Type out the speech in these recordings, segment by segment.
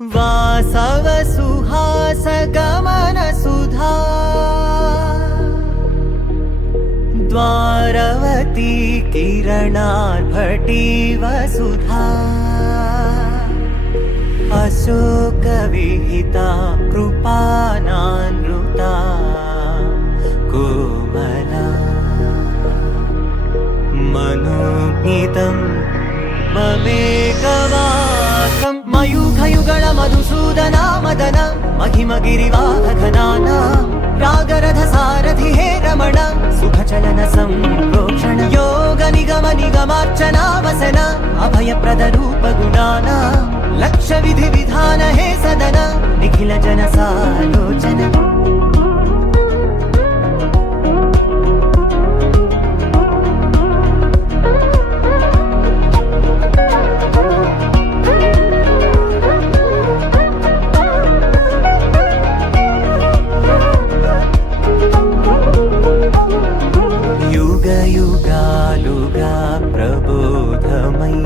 वासव सुहास गमन सुधा द्वारवती किरणार्भटी वसुधा अशोक विहिता कृपानानृता कोमला मनोज्ञितं ममेकवाकं मयूखयुगल मधुसूदना मदन महिमगिरिवाहघनाना रागरथ सारथि हे रमण सुखचलन संप्रोक्षण योग निगम निगमार्चना वसन अभयप्रद रूप गुणाना लक्ष्य विधि विधान हे सदन निखिल जन सालोचन युगालुगा प्रबोधमयी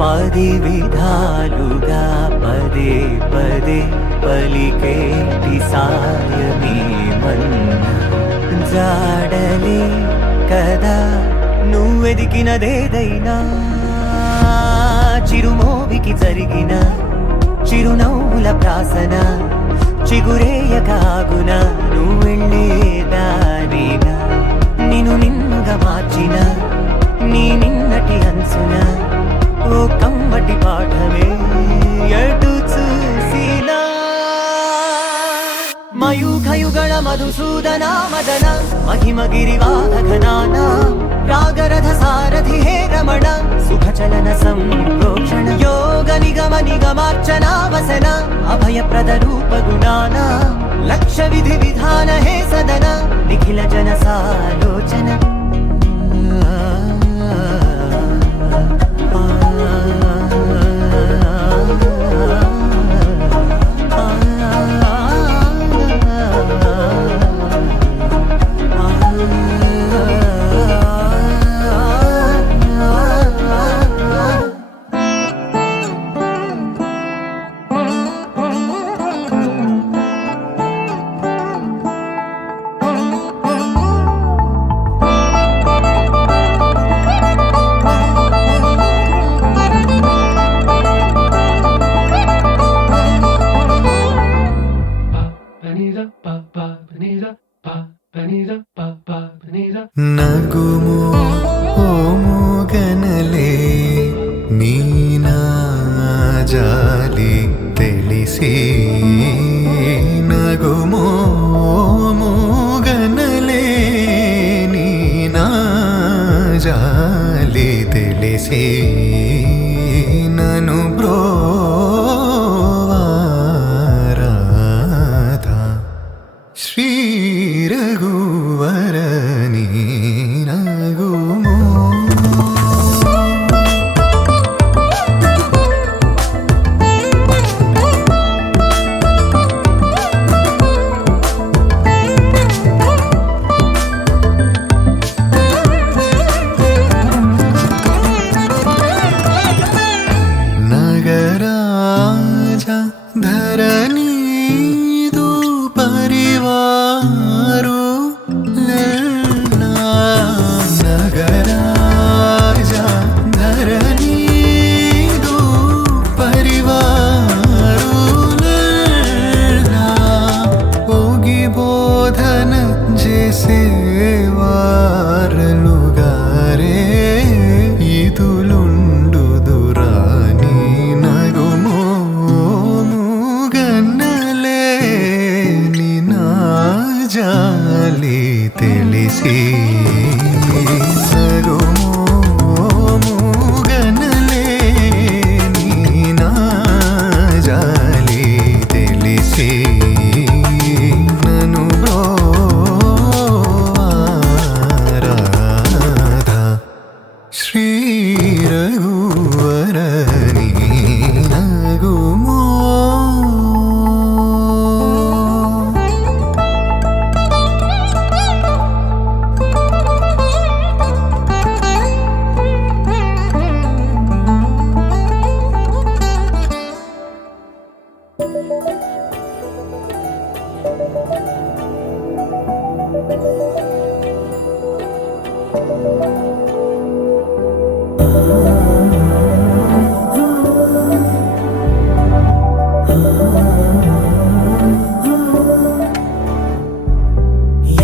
पदि विधालुगा पदे पदे पलिकेटि सायमी मन्न जाडले कदा నువ్వెదికినదేదైనా చిరుమోవికి జరిగిన చిరునవ్వుల ప్రాసన చిగురేయకాగున నువ్వెళ్ళేదానినా నిన్ను నిన్నుగా మార్చిన నీ నిన్నటి అంచున ఓ కమ్మటి పాఠమే ఎటు చూసినా మయూఖయుగళ మధుసూదన మదన महिमगिरिवाहघनाना रागरथ सारथि हे रमण सुखचलन संप्रोक्षण योग निगम निगमार्चना वसन अभयप्रद रूप गुणाना लक्ष्य विधि विधान हे सदन निखिल जन सालोचन నగుము ఓముగనలే నీనా జాలి తెలిసి నగుము ఓముగనలే నీనా జాలి తెలిసి నను బ్రోవారాధా శ్రీ రఘువరని నగుమో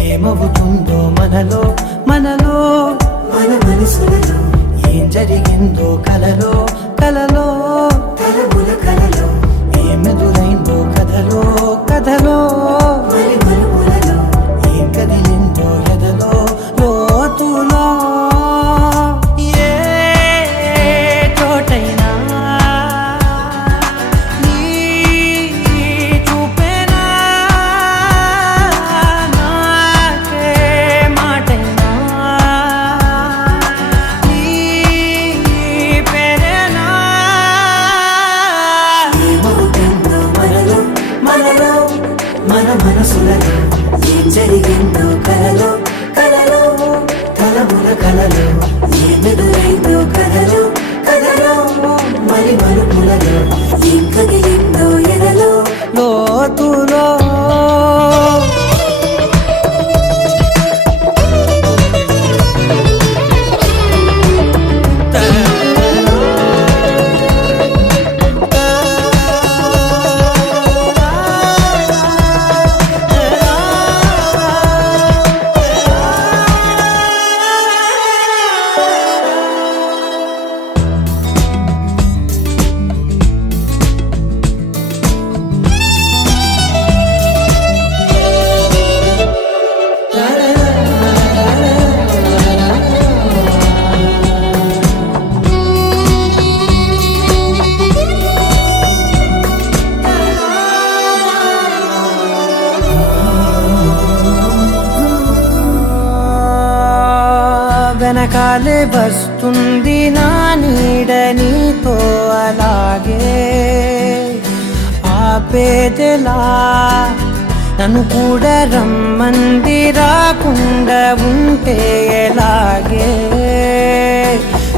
ఏమవుతుందో మనలో మనలో మన మనసులలో ఏం జరిగిందో కలలో కలలో తలముల కలలో ఏమెదురైందో కథలో కథలో మరి మలుపులలో ఏం కదిలిందో ఎదలో లోతులో ఏ చోటైనా నీ చూపేనా నాకే మాటైనా నీ పేరేనా ఏమవుతుందో మనలో మనలో మన మనసులలో ఏం జరిగిందో కలలో కలలో తలముల కలలో ఏమెదురైందో కథలో కథలో మరి మలుపులలో ఏం కదిలిందో ఎదలో లోతులో వెనకాలే వస్తుంది నా నీడ నీతో అలాగే ఆపేదెలా నన్ను కూడా రమ్మంది రాకుండా ఉంటే ఎలాగే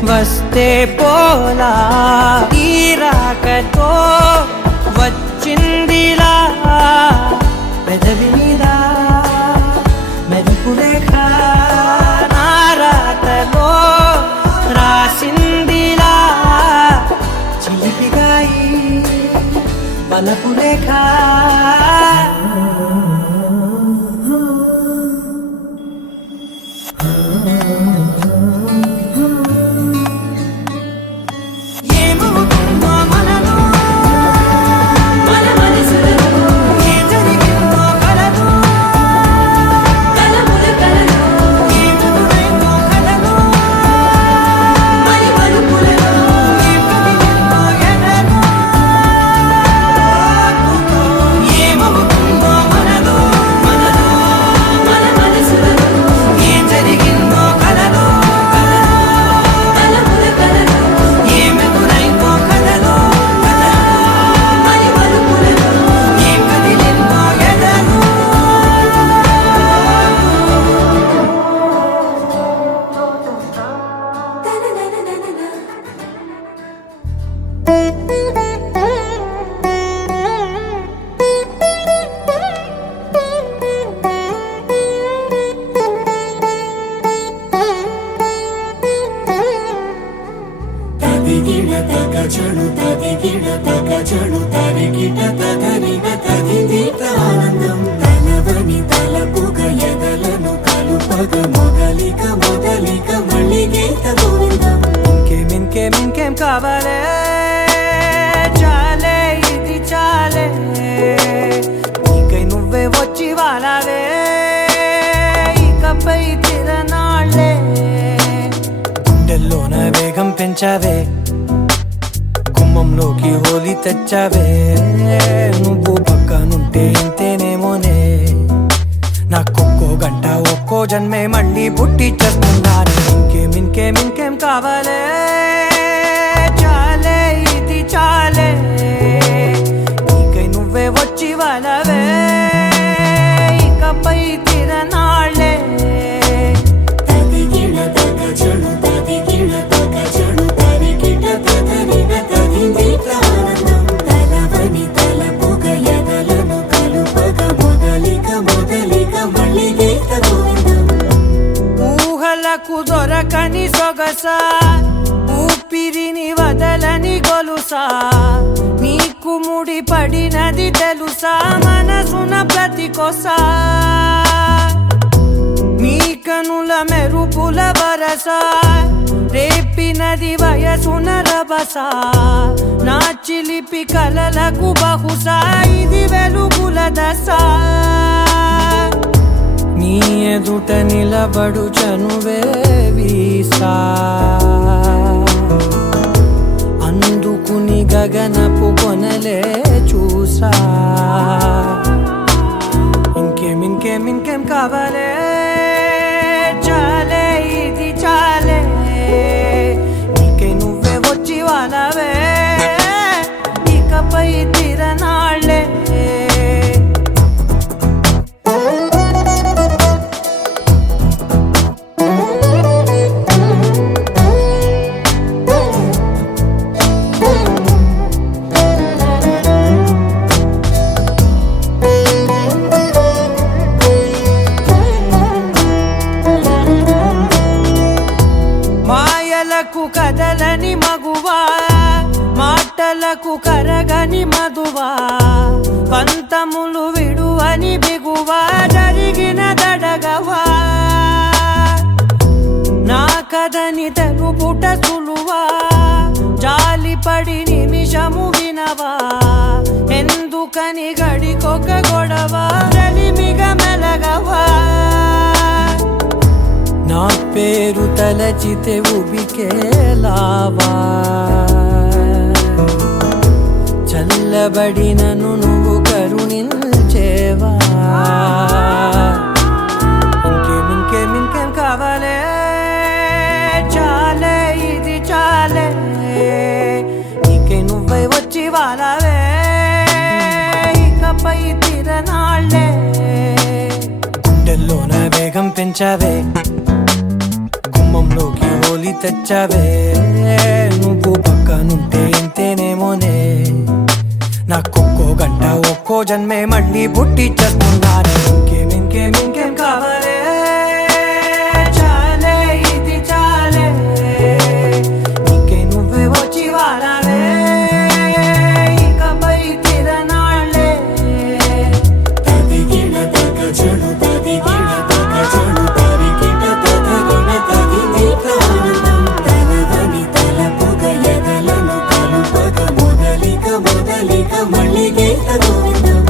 వస్తే పోలా ఈ రాకతో వచ్చిందిలా పెదవి మీద మెరుపులేఖ రాతలో రాసిందిలా చిలిపిగాయి వలపు రేఖ ఏమవుతుందో మనలో మన మనసులలో ఏం జరిగిందో కలలో కలముల కలలో ఏమెదురైందో కథలో మరి మలుపులలో ఏం కదిలిందో ఎదలో ఏమవుతుందో మనలో మనలో మన మనసులలో ఏం జరిగిందో కలలో కలముల కలలో ఏమెదురైందో కథలో మరి మలుపులలో ఏం కదిలిందో ఎదలో తదిగిడ తగచడు తదిగిడ తగచడు తరిగిట తదరిన తదిదీత ఆనందం తలవని తలపుగ ఎదలను కలుపగ మొదలిక మొదలిక మళ్ళీ గీత గోవిందం ఇంకేం కావాలే చాలే ఇది చాలే నీకై నువ్వే వచ్చి వాలావే ఇకపై తిరనాళ్ళే గుండెల్లోన వేగం పెంచావే గుమ్మంలోకి హోలీ తెచ్చావే నువ్వు పక్కనుంటే ఇంతేనేమోనే నాకొక్కో గంట ఒక్కో జన్మే మళ్ళీ పుట్టి చేస్తున్నాను ఇంకేం కావాలే చాలే ఇది చాలే నీకై నువ్వే వచ్చి వాళ్ళవే ఇకపై తిరనాళ్ళే తదిగిడ తగచడు తదిగిడ తగచడు తరిగిట తదరిన తదిదీత ఆనందం తలవని తలపుగ సొగసా ఊపిరిని వదలని గొలుసా నీకు ముడి పడినది తెలుసా మనసున ప్రతి కొసా నీ కనుల మెరుపుల వరస రేపినది వయసున రభస నా చిలిపి కలలకు బహుశా ఇది వెలుగుల దశ నీ ఎదుట నిలబడు చనువే వీసా అందుకుని గగనపు కొనలే చూసా ఇంకేం కావాలే చాలే ఇది చాలే నీకే నువ్వే వచ్చి వాళ్ళవే ఇకపై తిరనాళ్ళే మాయలకు కదలని మగువా మాటలకు కరగని మధువా పంతములు విడువని బిగువా జరిగిన దడగవా నా కథని తెలుపుట సులువా జాలిపడి నిమిషము వినవా ఎందుకని గడికొక గొడవ రలిమిగ మెలగవా నా పేరు తలచితే ఉబికేలావా చల్లబడినను నువ్వు కరుణించేవా ఇంకేం కావాలే చాలే ఇది చాలే నీకే నువ్వే వచ్చి వాళ్ళవే ఇకపై తిరనాళ్ళే గుండెల్లోన వేగం పెంచావే గుమ్మంలోకి హోలీ తెచ్చావే నువ్వు పక్కనుంటే ఇంతేనేమోనే నాకొక్కో గంట ఒక్కో జన్మే మళ్ళీ పుట్టి చేస్తున్నానే ఇంకేం కావాలే చాలే ఇది చాలే నీకే నువ్వే వచ్చి వాళ్ళవే ఇకపై తిరనాళ్ళే తదిగిన తగ చెడు తదిగిన తగ చెడు తరిగిన తదగిన తదిగిన ఆనందం తనదని తలపుగ ఎదలను కలుపగ మొదలిక మళ్ళీ గీత గోవిందం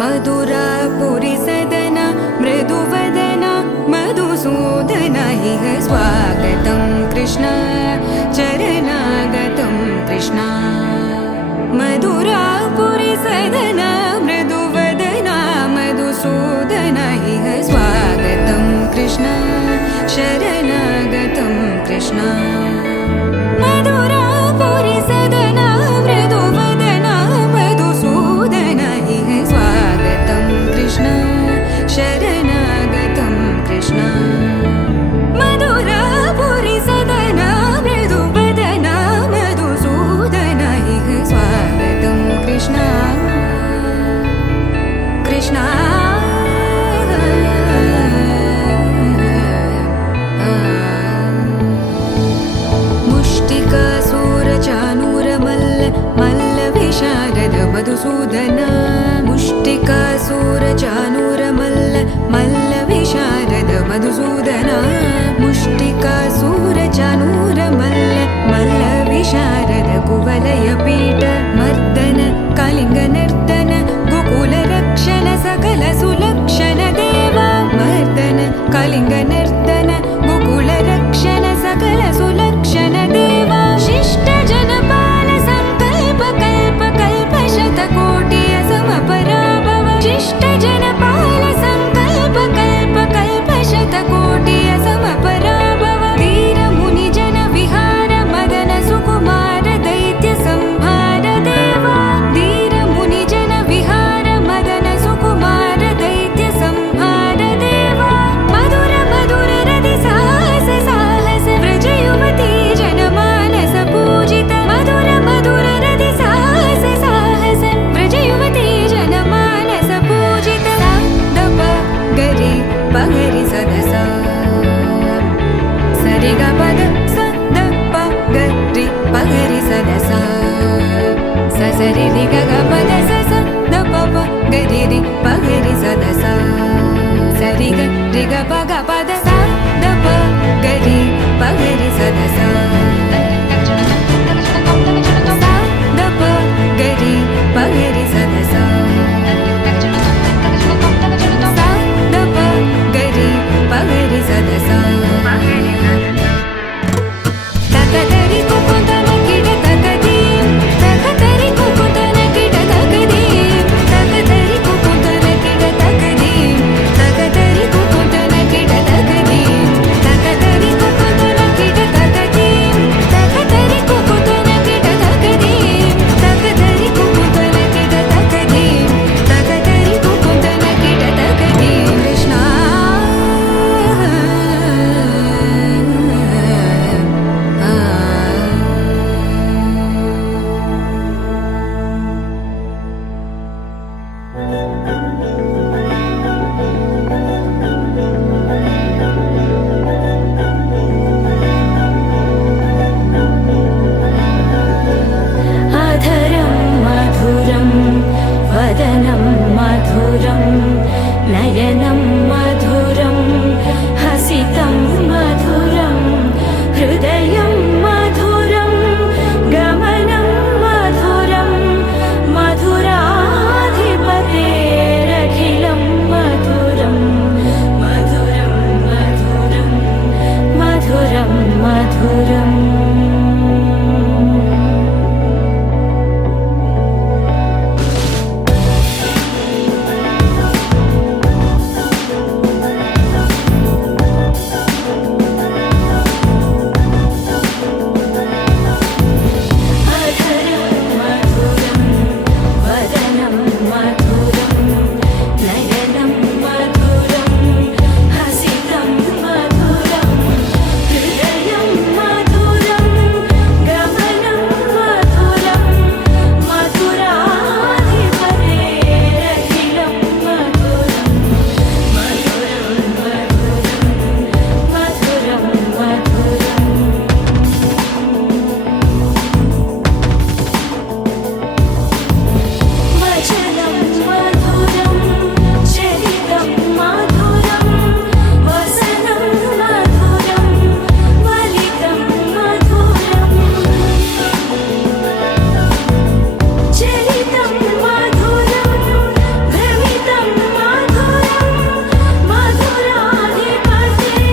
मधुरापुरी सदन मृदुवदन मधुसूदन इह स्वागतं कृष्ण चरणागतं कृष्ण मधुरापुरी सदन मृदुवदन मधुसूदन इह स्वागतं कृष्ण शरणागतं कृष्ण मधुरापुरी सदन मृदुवदन मधुसूदन इह स्वागतं कृष्ण शरणागतं कृष्ण मधुरापुरी सदन मृदुवदन मधुसूदन इह स्वागतं कृष्ण कृष्ण పగరి సదస సరిగ పద సద పగరి పగరి సదస సరి రి గ పద స ద ప గరి రి పగరి సదస సరి గ రి గ పగ పద స ద ప గరి పగరి సదస ద ప గరి పగరి సదస ద ప గరి పగరి సదస తకదరి కుకుంతన కిడ తకది తకదరి కుకుంతన కిడ తకది తకదరి కుకుంతన కిడ తకది తకదరి కుకుంతన కిడ తకది తకదరి కుకుంతన కిడ తకది తకదరి కుకుంతన కిడ తకది తకదరి కుకుంతన కిడ తకది తకదరి కుకుంతన కిడ తకది కృష్ణ अधरं मधुरं वदनं मधुरं नयनं मधुरं हसितं मधुरं हृदयं मधुरं गमनं मधुरं मधुराधिपतेरखिलं मधुरं मधुरं मधुरं मधुरं मधुरम् अधरं मधुरं वदनं मधुरं नयनं मधुरं हसितं मधुरं हृदयं मधुरं गमनं मधुरं मधुराधिपतेरखिलं मधुरं मधुरं मधुरं मधुरं वचनं मधुरं चरितं मधुरं वसनं मधुरं वलितं मधुरं चरितं मधुरं भ्रमितं मधुरं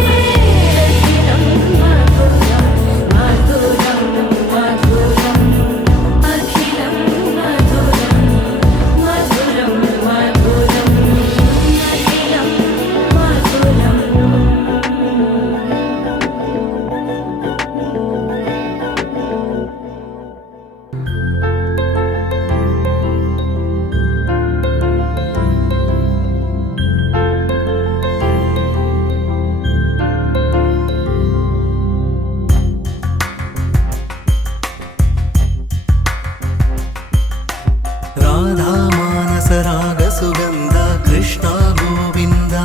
मधुराधिपतेरखिलं मधुरं मधुरं मधुरम् अखिलं मधुरं मधुरं मधुरम् अखिलं मधुरम् రాధా మానస రాగ సుగంధ కృష్ణ గోవింద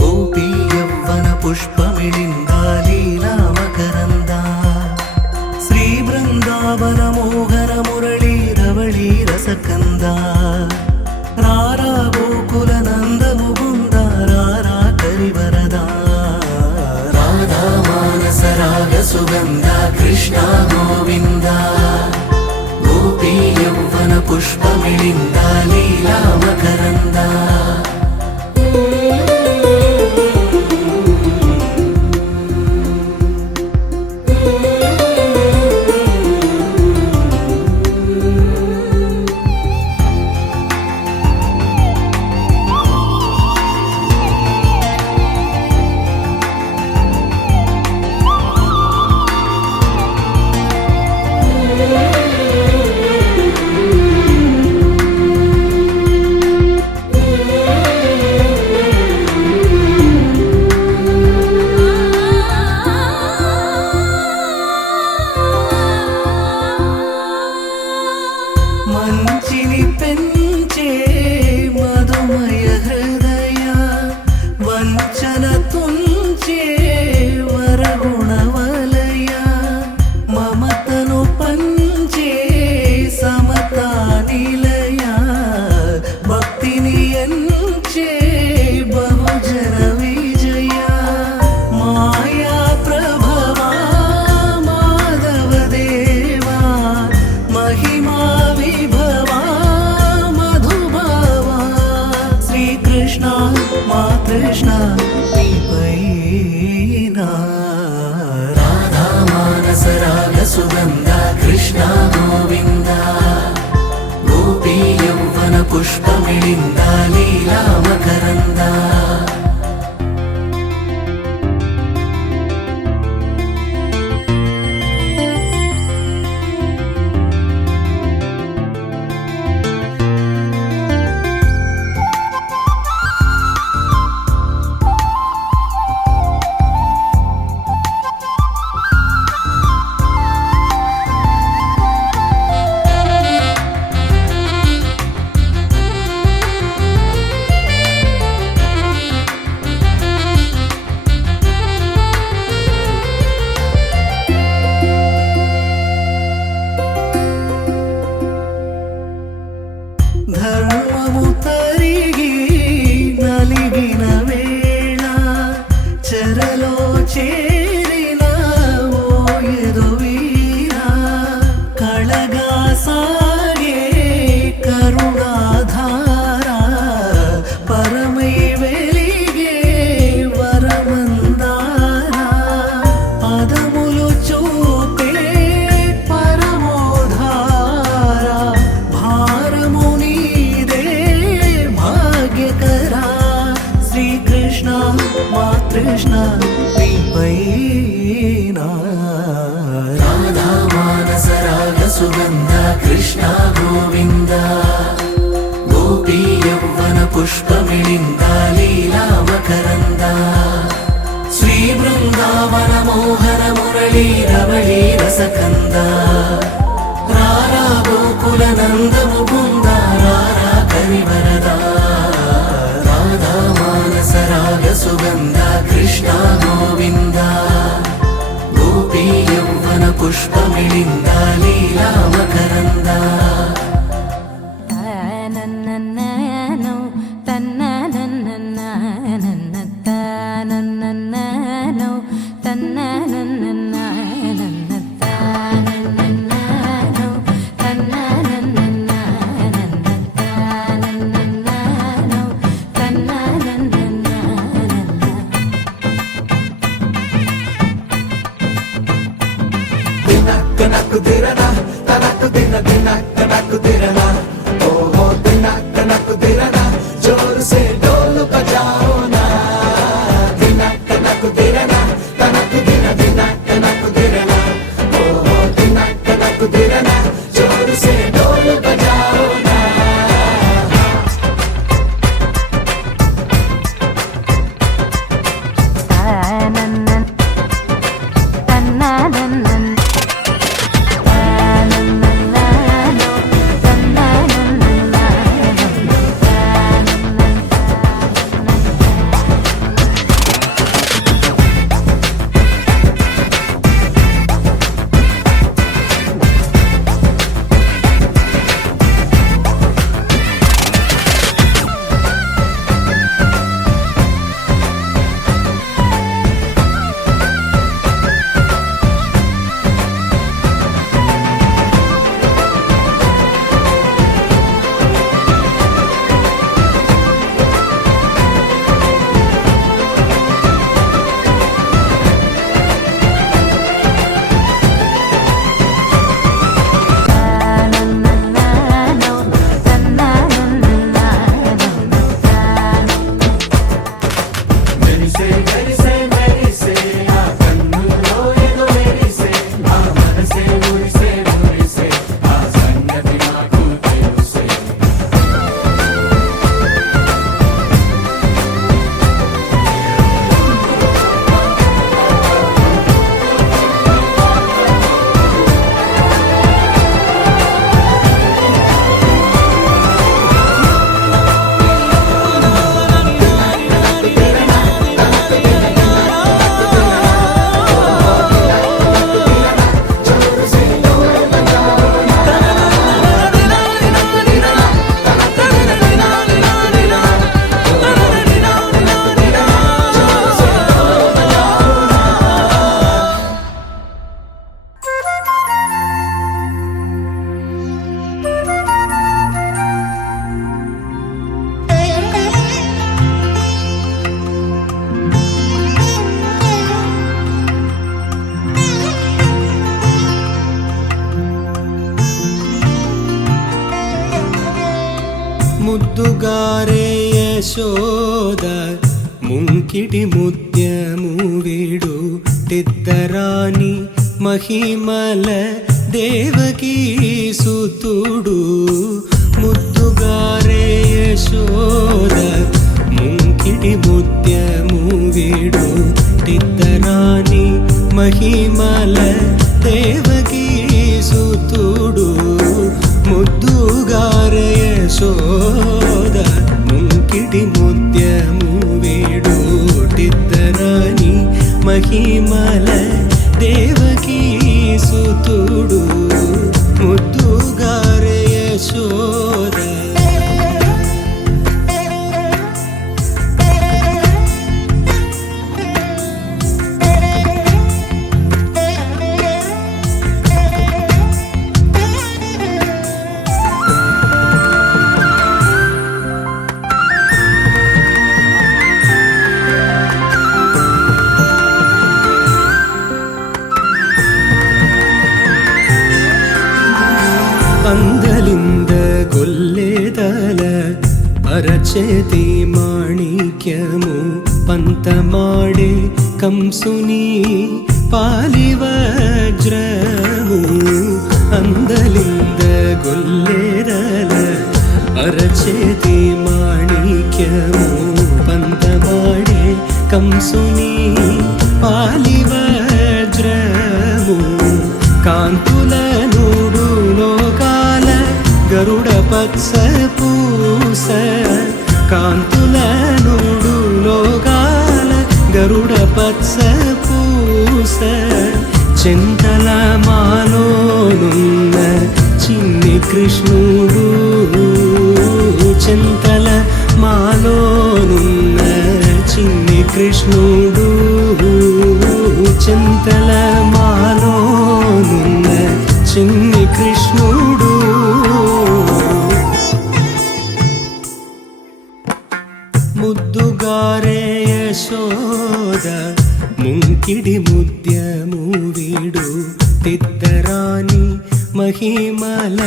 గోపీ యవ్వన పుష్పమిళింద లీలా మకరంద శ్రీ బృందావన మోహన మురళీ రవళీ రసకంద రారా గోకుల నంద ముకుంద రారా కరివరద రాధా మానస రాగ సుగంధ కృష్ణ గోవింద గోపీ యవ్వన పుష్పమిళింద లీలా మకరంద నీపైన రాధా మానస రాగ సుగంధ కృష్ణ గోవింద గోపీ యౌవన పుష్పమిళింద లీలా మకరంద ధర్మము తరిగి నలిగిన వేళ చెరలో చేరిన ఓ ఎదువీర కళగా సాగే కరుణాధార పరమై వెలిగే వరమందార పదములు చూపే పరమోధార భారము నీదే భాగ్యకరా శ్రీకృష్ణ మా కృష్ణ నీపైన రాధా మానస రాగ సుగంధ కృష్ణ గోవింద గోపీ యౌవన పుష్పమిళింద లీలా మకరంద శ్రీ బృందావన మోహన మురళీ రవళీ రసకంద రారా గోకుల నందము బృంద రారా కరివరద రాధా మానస రాగ సుగంధ కృష్ణ గోవింద గోపీ యౌవన పుష్పమిళింద లీలా మకరంద తనననననో తన్నననననన తనననననో తన్నననననన తనననననో తన్నననననన తనననననో తన్నననననన తన్ననననన తనననననో ముద్దుగారే యశోద ముంకిటి ముత్యము వీడు తిద్దరాని మహిమల దేవకీ సుతుడు ముద్దుగారే యశోద ముంకిటి ముత్యము వీడు తిద్దరాని మహిమల దేవకీ సుతుడు ముద్దుగారే యశోద ముంకిటి ముత్యము వీడు తిద్దరాని మహిమల దేవకీ సుతుడు ముద్దుగారే యశోద అందలింದ గొల్లెదల అరచేతి మాణిక్యము పంతమాడే కంసుని పాలివజ్రము అందలింద గొల్లెదల అరచేతి మాణిక్యము పంతమాడే కంసుని పాలివజ్రము కాంతుల నూడు లోకాల గరుడ పత్స పూస కాంతుల నూడు లోకాల గరుడ పత్స పూస చింతల మాలోనున్న చిన్ని కృష్ణుడు చింతల మాలోనున్న చిన్ని కృష్ణుడు చింతల మాలోనున్న చిన్ని కృష్ణుడు ముద్దుగారే యశోద ముంకిడి ముద్యము వీడు తిద్దరాని మహిమల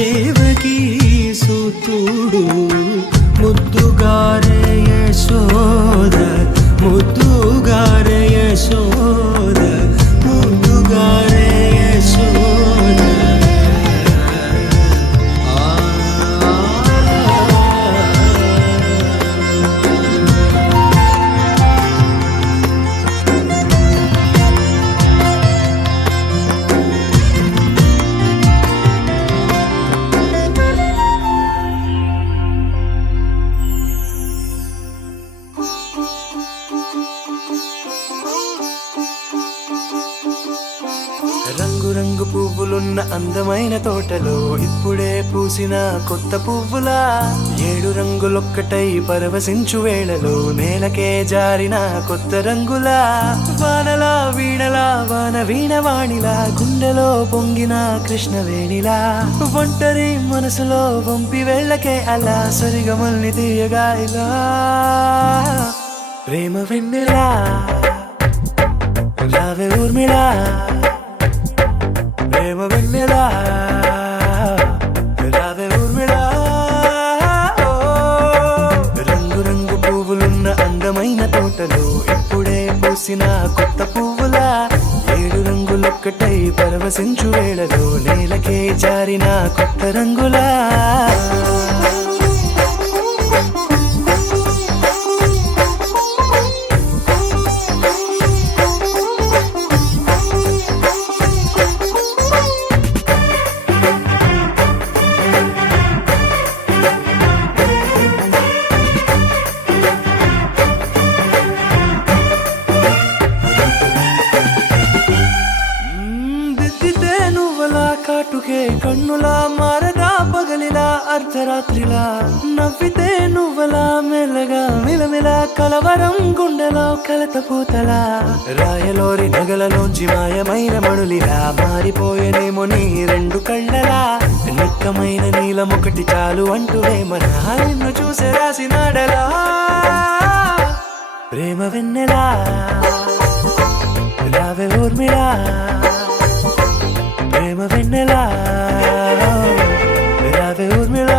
దేవకీ సుతుడు ముద్దుగారే యశోద ముద్దుగారే యశోద ముద్దుగారే యశోద రంగు పువ్వులున్న అందమైన తోటలో ఇప్పుడే పూసిన కొత్త పువ్వులా 7 రంగులొక్కటై పరవశించు వేళలో నేలకే జారిన కొత్త రంగులా వానలా వీణలా వాన వీణవాణిలా గుండెలో పొంగిన కృష్ణవేణిలా ఒంటరి మనసులో వంపి వెళ్ళకే అలా సరిగమల్ని తీయగా ఇలా ప్రేమ వెన్నెలా రావే ఊర్మిళా ప్రేమ వెన్నెలా రావే ఊర్మిళా రంగు రంగు పువ్వులున్న అందమైన తోటలో ఇప్పుడే పూసిన కొత్త పువ్వులా 7 రంగులొక్కటై పరవశించు వేళలో నేలకే జారిన కొత్త రంగులా కాటుకే కన్నులా మారగా పగలిలా అర్ధరాత్రిలా నవ్వితే నువ్వలా మెల్లగా మిలమిలా కలవరం గుండెలో కలతపోతలా రాయలోరి నగలలోంచి మాయమైన మణులిలా మారిపోయేనేమో నీ 2 కళ్ళలా నిక్కమైన నీలమొకటి చాలు అంటూ వేమనా నిన్ను చూసే రాసినాడలా ప్రేమ వెన్నెలా రావే ఊర్మిళా ప్రేమ వెన్నెలా రావే ఊర్మిళా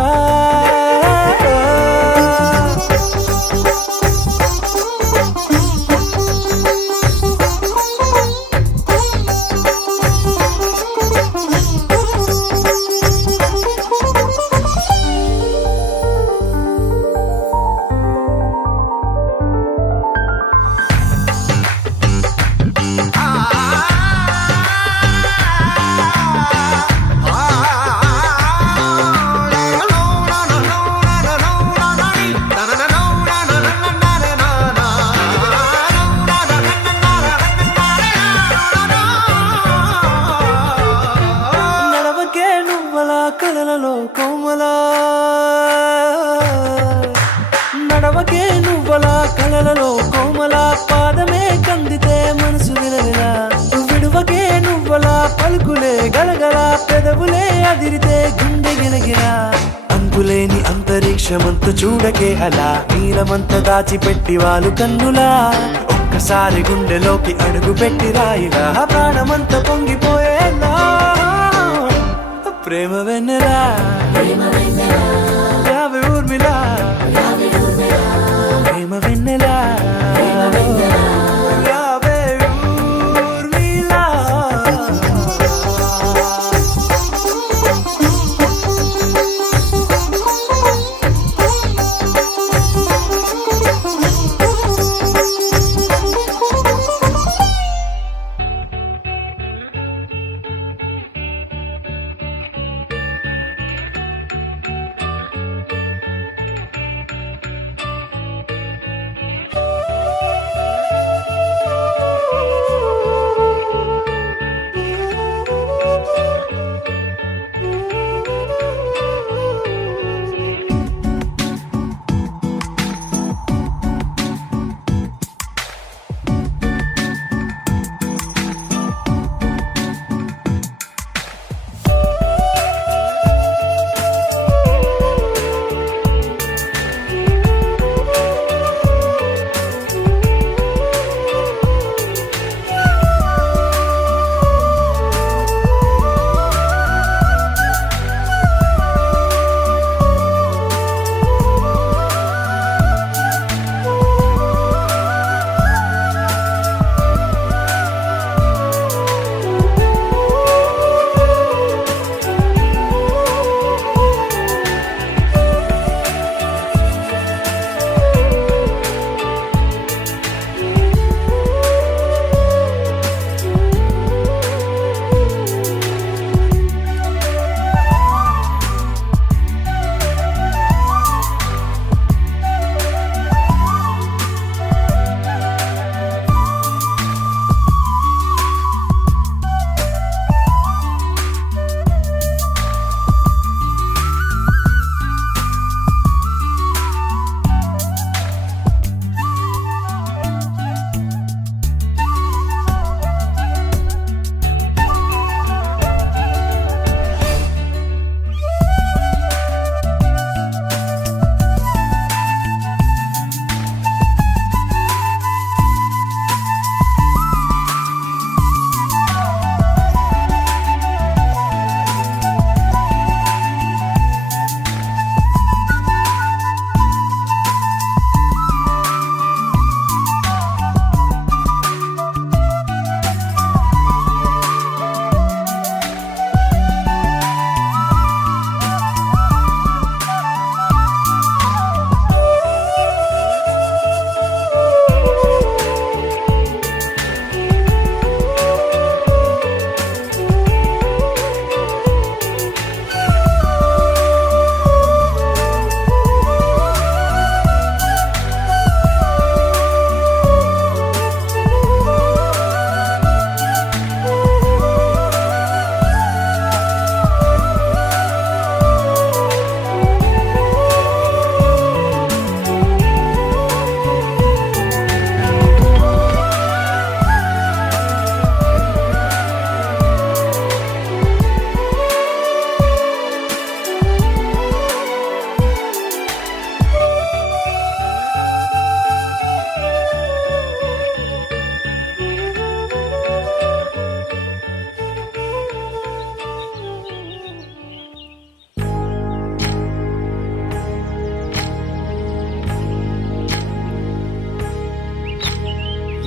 ఆకాశమంత చూడకే అలా నీలమంత దాచిపెట్టి వాళ్ళు కన్నులా ఒక్కసారి గుండెలోకి అడుగు పెట్టి రాయిలా ప్రాణమంత పొంగిపోయేలా ప్రేమ వెన్నెలా యావే ఊర్మిలా ప్రేమ వెన్నెలా యావే ఊర్మిళ.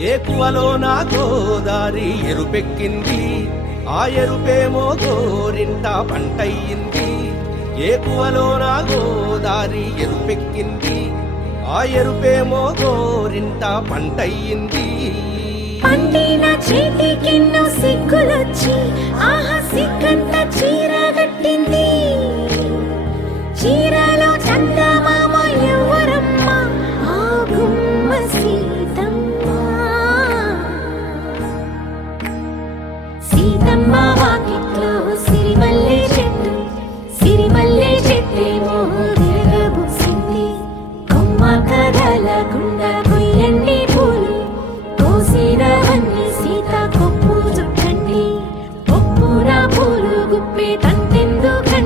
ఏకువలో నా గోదారి ఎరుపెక్కింది, ఆ ఎరుపేమో గోరింట పంటయ్యింది. ఏకువలో నా గోదారి ఎరుపెక్కింది, ఆ ఎరుపేమో గోరింట పంటయ్యింది. పండిన చేతికెన్నో సిగ్గులొచ్చి ఆహా సిగ్గంత చీరగట్టింది. చీరలో చందమామ ఎవరమ్మ, ఆ గుమ్మ సీతమ్మ. సీతమ్మ వాకిట్లో సిరిమల్లె చెట్టు, సిరిమల్లె చెట్టేమో తిరగబూసింది. కొమ్మ కదలకుండా కొయ్యండి పూలు, కోసినవన్నీ సీత కొప్పు చుట్టండి. ఒప్పున పూలు గుప్పే తంతెందుకండి,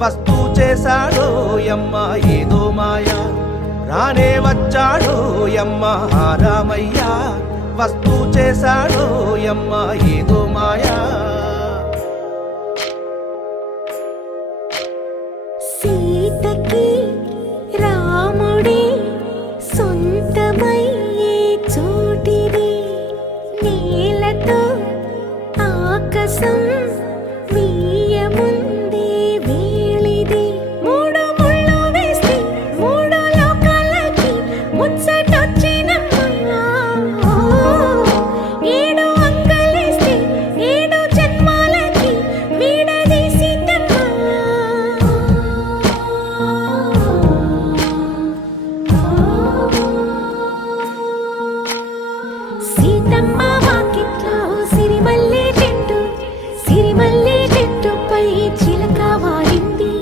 వస్తూ చేశాడో యమ్మ ఏదో మాయ రానే వచ్చాడో యమ్మ రామయ్య వస్తూ చేశాడో యమ్మ ఏదో మాయా సీతకి రాముడే సొంతమయ్యే చోటిది నేలతో ఆకాశం వీయముందే వేళిది మూడు ముళ్ళు వేస్తే మూడు లోకాలకి ముచ్చటొచ్చినమ్మా ఏడు అంకలేస్తే ఏడు జన్మాలకి వీడదీసిద్దమ్మా సీతమ్మ వాకిట్లో సిరిమల్లె చెట్టుపై చిలక వాలింది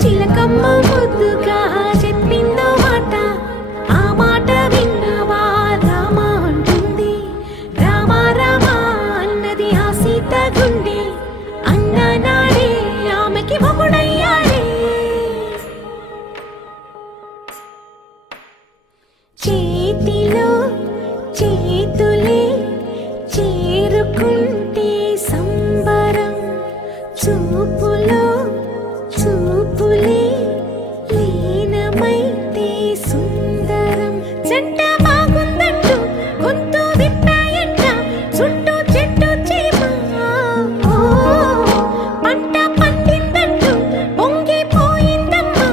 చిలకమ్మ ముద్దుగా చెప్పిందో మాట ఆ మాట విన్నవా రామ అంటుంది రామ రామ అన్నది ఆ సీత గుండె అన్న నాడే ఆమెకి మొగుడయ్యాడే చేతిలో చేతులే చేరుకుంటే సంబరం చూపులో చూపులే లీనమైతే సుందరం జంట బాగుందంటూ గొంతు విప్పాయంట చుట్టూ చెట్టు చీమ పంట పండిందంటూ పొంగిపోయిందమ్మా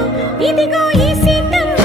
ఇదిగో ఈ సీతమ్మ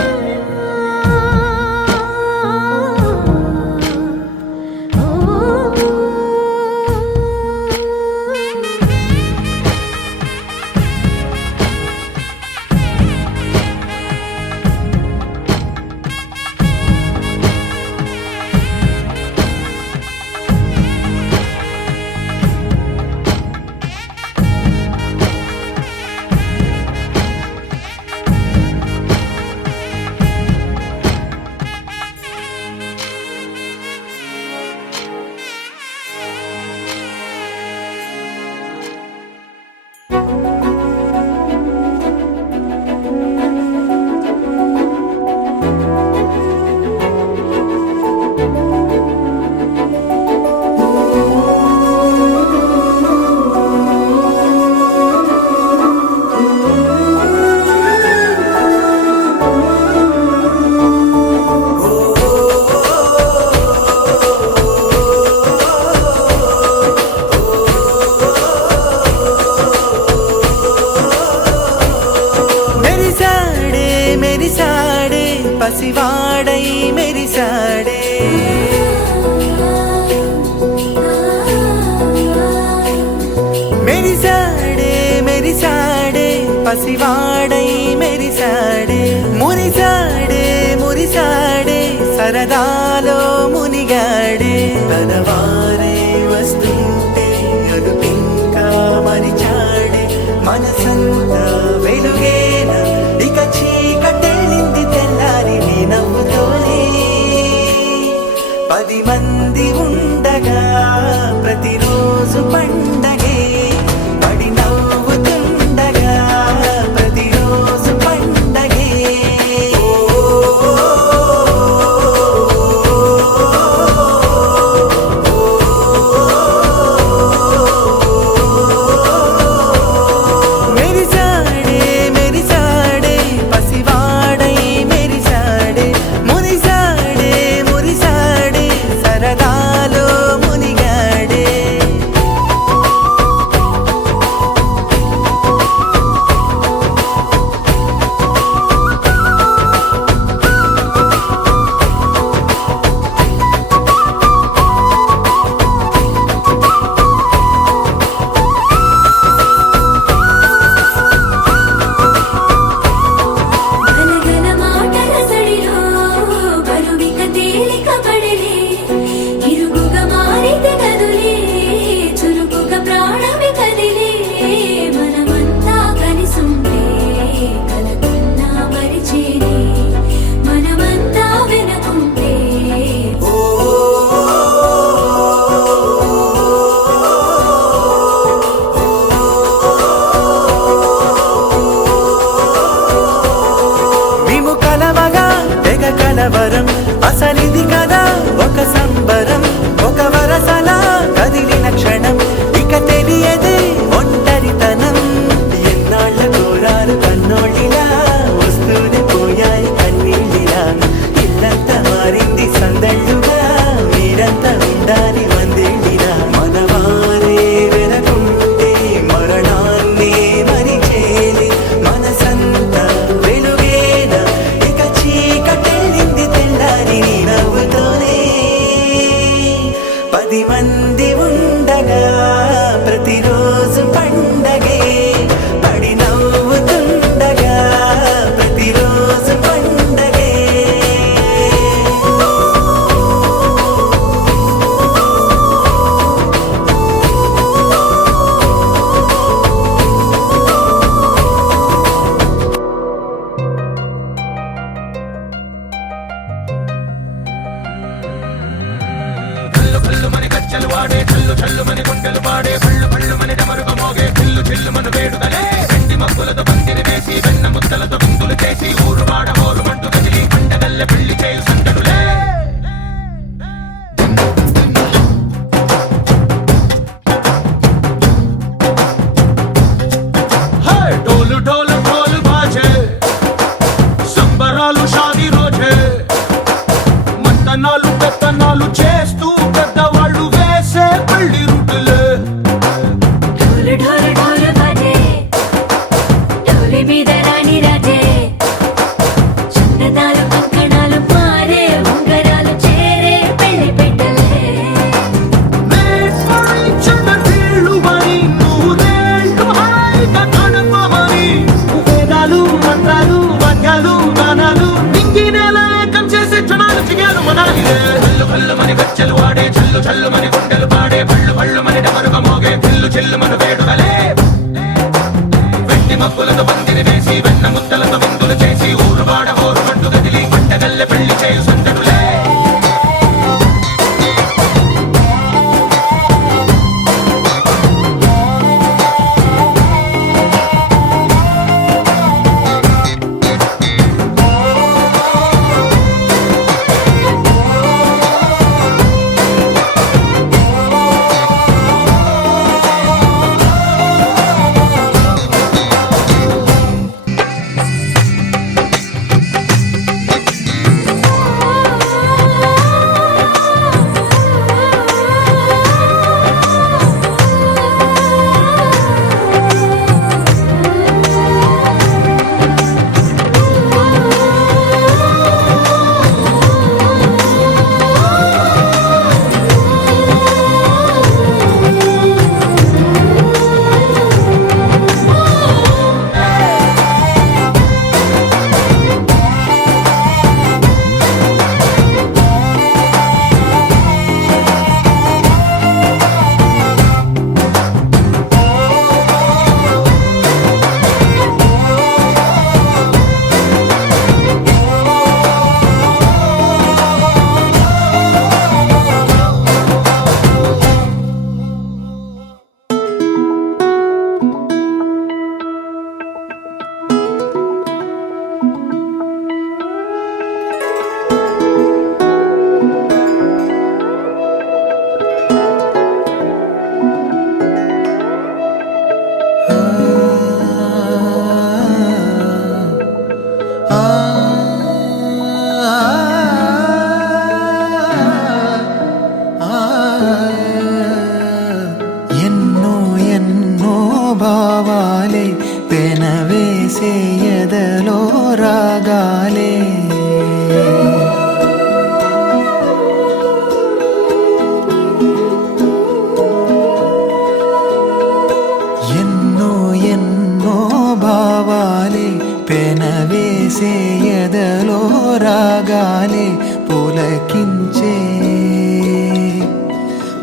మెరిసాడే పసివాడై మెరిసాడే మెరిసాడే పసివాడై మెరిసాడే మురిసాడే సరదాలో మునిగాడే తనవారే వస్తుంటే అదుపింకా మరిచాడే మనసంతా వెలుగేన ఇక చీకటెళ్ళింది తెల్లారి నీ నవ్వుతోనే 10 మంది ఉండగా ప్రతిరోజు పండగే పడి నవ్వుతుండగా ప్రతిరోజు పండగే మెరిసాడే పసివాడై మెరిసాడే మురిసాడే సరదాలో డోలు డోలు డోలు బాజే సంబరాలు షాదీ రోజే మంతనాలు పెత్తనాలు చేస్తూ పెద్దవాళ్ళు వేసే పెళ్లి రుటులే ढोल ढोल ढोल बाजे ढोली మీద రాణి రాజే చందనాలు కంకణాలు మారే ఉంగరాలు చేరే పెళ్లి పెట్టలే వేదాలు మంత్రాలు వాద్యాలు గానాలు నింగినేల ఏకం చేసే క్షణాలు చిగాలు మనాలిలే కల్లు కల్లు మని గచ్చలు ఆడే చల్లు చల్లు మని గుండెలు పాడే పళ్ళు పళ్ళు మని డమరుగ మోగే చిల్లు చిల్లు మను వేడుకలే వెండి మబ్బులతో పందిరి వేసి వెన్న ముద్దలతో విందులు చేసి ఊరు వాడ ఊరు మంటు గదిలి పంటగల్లె పెళ్లి చేయు సందడులే ఎన్నో ఎన్నో భావాలే పెనవేసే ఎదలో రాగాలే ఎన్నో ఎన్నో భావాలే పెనవేసే ఎదలో రాగాలే పులకించే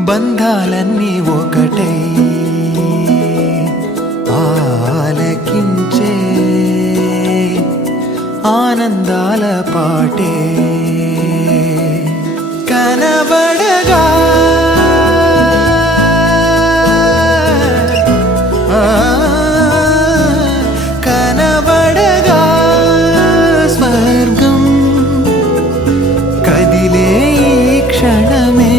బంధాలన్నీ ఒకటై ఆలకించే ఆనందాల పాటే కనబడగా కనబడగా స్వర్గం కదిలే ఈ క్షణమే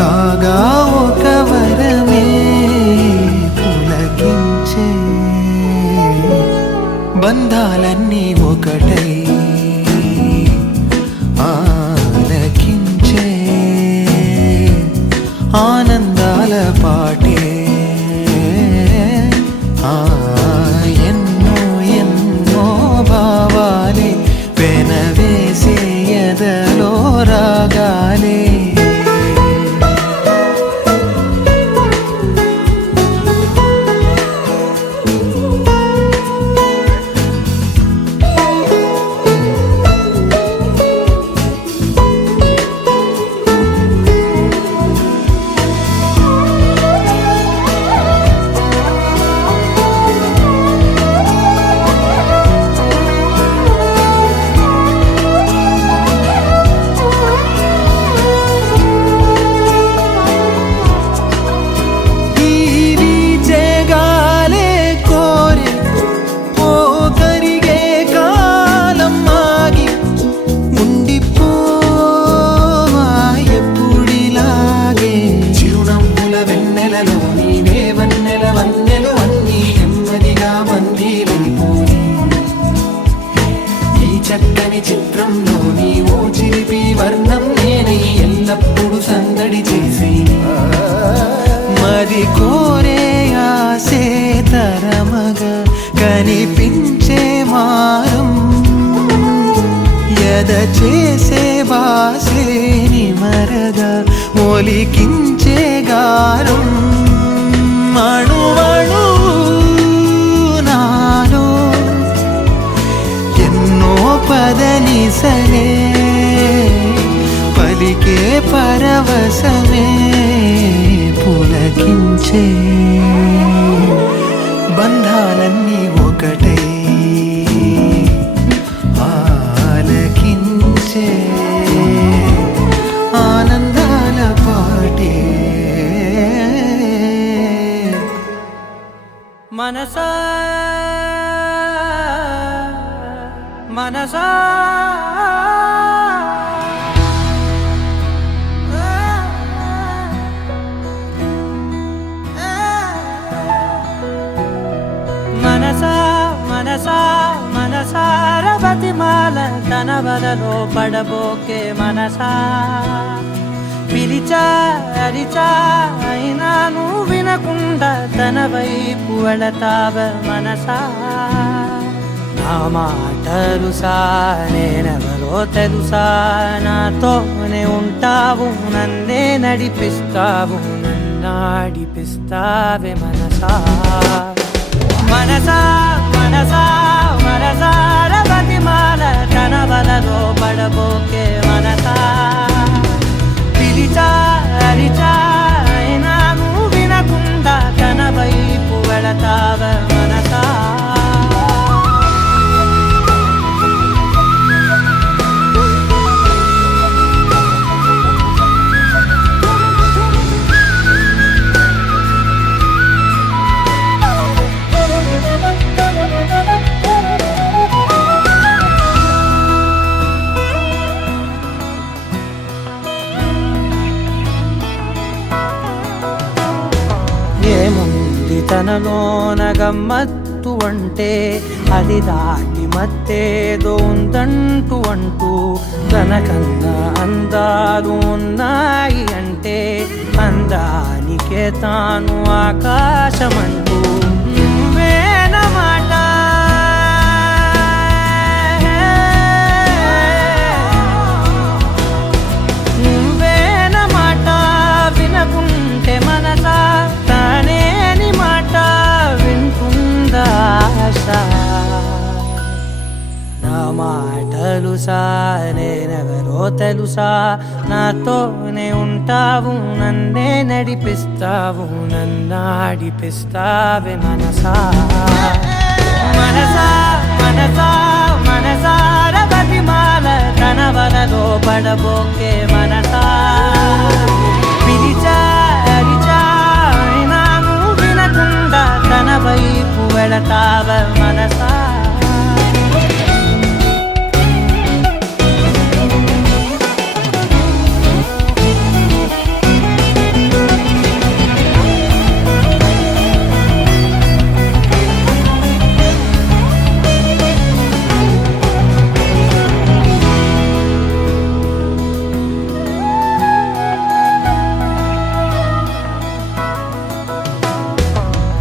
కాగా ఒక వరమే పులకించే బంధాలన్నీ ఒకటై ఆలకించే ఆనందాల పాటే ఎన్నో ఎన్నో భావాలే పెనవేసే ఎదలో రాగాలే కనిపించే మారం ఎద చేసే బాసేని మరగా ఒలికించే గారం అణువణు నాలో ఎన్నో పదనిసలే పలికే పరవశమే పులకించే బంధాలన్నీ ఒకటై ఆలకించే ఆనందాల పాటే మనసా మనసా మనసా మనసా మనసార బతిమాల తన వలలో పడబోకే మనసా పిలిచా అరిచా అయినా నువ్వు వినకుండా తన వైపు వెళతావ మనసా నా మాటలుసా నేనెవరో తెలుసా నాతోనే ఉంటావు నన్నే నడిపిస్తావు నన్నాడిపిస్తావే మనసా మనసా మనసా మనసార బతిమాల తన వలలో పడబోకే మనసా పిలిచా అరిచా అయినా నువ్వు వినకుండా తన వైపు వెళతావ మనసా ఏముంది తనలోన గమ్మత్తు అంటే అది దాటి మత్తేదో ఉందంటూ అంటూ తనకన్నా అందాలు ఉన్నాయి అంటే అందానికే తాను ఆకాశమంటూ నువ్వేనమాట నువ్వేనమాట వినకుంటే మనసా తానేని మాట వింటుందా ఆశ నా మాటలుసా నేనెవరో తెలుసా నాతోనే ఉంటావు నన్నే నడిపిస్తావు నన్నాడిపిస్తావే మనసా మనసా మనసా మనసార బతిమాల తన వలలో పడబోకే మనసా పిలిచా అరిచా అయినా నువ్వు వినకుండా తన వైపు వెళతావ మనసా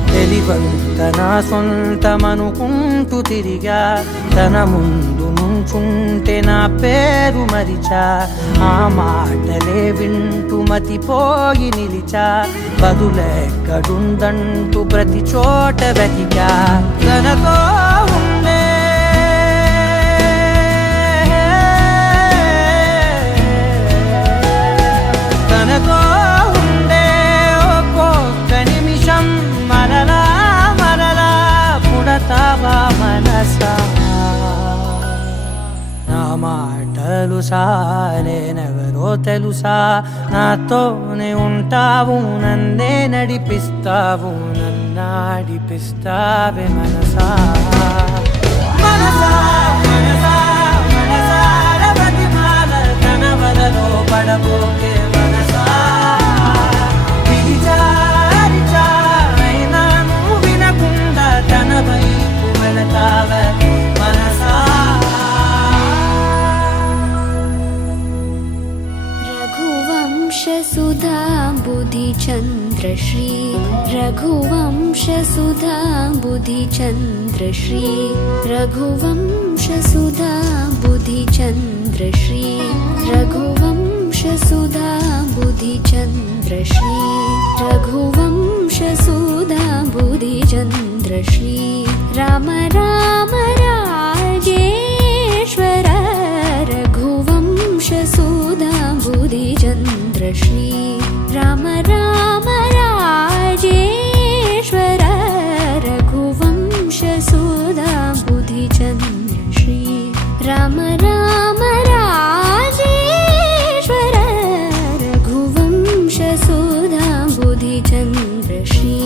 తెలివంత నా సొంతమనుకుంటూ తిరిగా తన ముందు నుంచుంటే నా పేరు మరిచా ఆ మాటలే వింటూ మతిపోయి నిలిచా బదులెక్కడుందంటూ ప్రతి చోట వెతికా తనతో ఉండే తనతో ఉండే ఒక్కొక్క నిమిషం మరలా మరలా పుడతావా మనసా నా మాటలుసా నేనెవరో తెలుసా నాతోనే ఉంటావు నన్నే నడిపిస్తావు నన్నాడిపిస్తావే మనసా మనసా మనసా మనసార బతిమాల తన వలలో పడబోకే మనసా పిలిచా అరిచా అయినా నువ్వు వినకుండా తన వైపు వెళతావ మనసా रघुवंशसुधाम्बुधिचन्द्रश्री रघुवंशसुधा बुधिचन्द्रश्री रघुवंशसुधा बुधिचन्द्रश्री रघुवंशसुधा बुधिचन्द्रश्री रघुवंशसुधा बुधिचन्द्रश्री राम राम राजेश्वर रघुवंशसुधा बुधिचन्द्रश्री राम राम राजेश्वर रघुवंशसुधा बुधिचन्द्रश्री राम राम राजेश्वर रघुवंशसुधा बुधिचन्द्रश्री